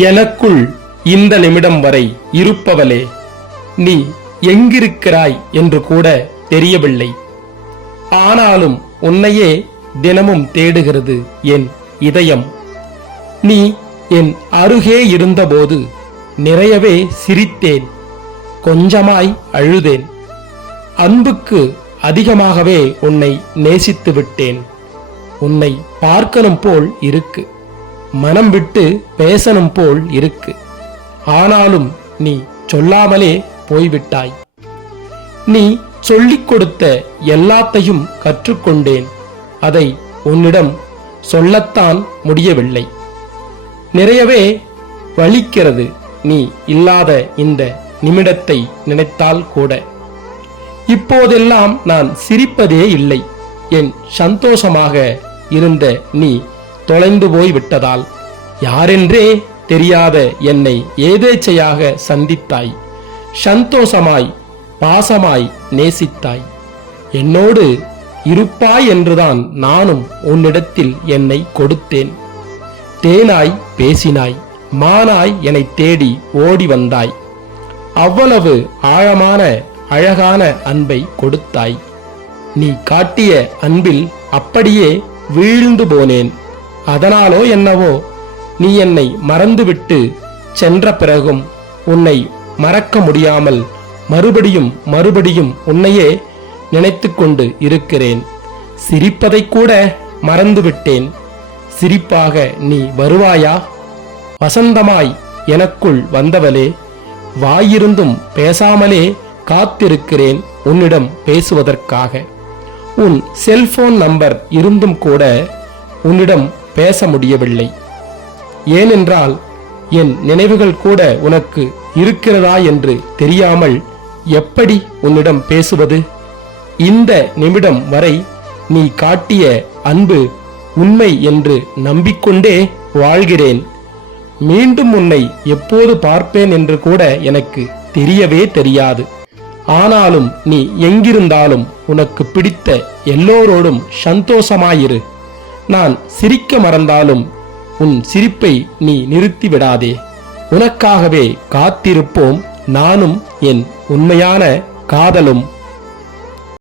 எனக்குள் இந்த நிமிடம் வரை இருப்பவளே நீ எங்கிருக்கிறாய் என்று கூட தெரியவில்லை. ஆனாலும் உன்னையே தினமும் தேடுகிறது என் இதயம். நீ என் அருகே இருந்தபோது நிறையவே சிரித்தேன் கொஞ்சமாய் அழுதேன். அன்புக்கு அதிகமாகவே உன்னை நேசித்து விட்டேன் உன்னை பார்க்கணும் போல் இருக்கு. மனம் விட்டு பேசணும் போல் இருக்கு. ஆனாலும் நீ சொல்லாமலே போய்விட்டாய். நீ சொல்லிக் கொடுத்த எல்லாத்தையும் கற்றுக்கொண்டேன். அதை உன்னிடம் சொல்லத்தான் முடியவில்லை. நிறையவே வலிக்கிறது நீ இல்லாத இந்த நிமிடத்தை நினைத்தால் கூட. இப்போதெல்லாம் நான் சிரிப்பதே இல்லை. என் சந்தோஷமாக இருந்த நீ தொலைந்து போய் விட்டதால் யாரென்றே தெரியாத என்னை ஏதேச்சையாக சந்தித்தாய். சந்தோஷமாய் பாசமாய் நேசித்தாய். என்னோடு இருப்பாய் என்றுதான் நானும் உன்னிடத்தில் என்னை கொடுத்தேன். தேனாய் பேசினாய் மானாய் என்னை தேடி ஓடி வந்தாய். அவ்வளவு ஆழமான அழகான அன்பை கொடுத்தாய். நீ காட்டிய அன்பில் அப்படியே வீழ்ந்து போனேன். அதனாலோ என்னவோ நீ என்னை மறந்துவிட்டு சென்ற பிறகும் உன்னை மறக்க முடியாமல் மறுபடியும் மறுபடியும் உன்னையே நினைத்து கொண்டு இருக்கிறேன். சிரிப்பதை கூட மறந்துவிட்டேன். சிரிப்பாக நீ வருவாயா? வசந்தமாய் எனக்குள் வந்தவளே வாயிருந்தும் பேசாமலே காத்திருக்கிறேன் உன்னிடம் பேசுவதற்காக. உன் செல்போன் நம்பர் இருந்தும் கூட உன்னிடம் பேச முடியவில்லை. ஏனென்றால் என் நினைவுகள் கூட உனக்கு இருக்கிறதா என்று தெரியாமல் எப்படி உன்னிடம் பேசுவது? இந்த நிமிடம் வரை நீ காட்டிய அன்பு உண்மை என்று நம்பிக்கொண்டே வாழ்கிறேன். மீண்டும் உன்னை எப்போது பார்ப்பேன் என்று கூட எனக்கு தெரியவே தெரியாது. ஆனாலும் நீ எங்கிருந்தாலும் உனக்கு பிடித்த எல்லோரோடும் சந்தோஷமாயிரு. நான் சிரிக்க மறந்தாலும் உன் சிரிப்பை நீ நிறுத்தி விடாதே உனக்காகவே காத்திருப்போம். நானும் என் உண்மையான காதலும்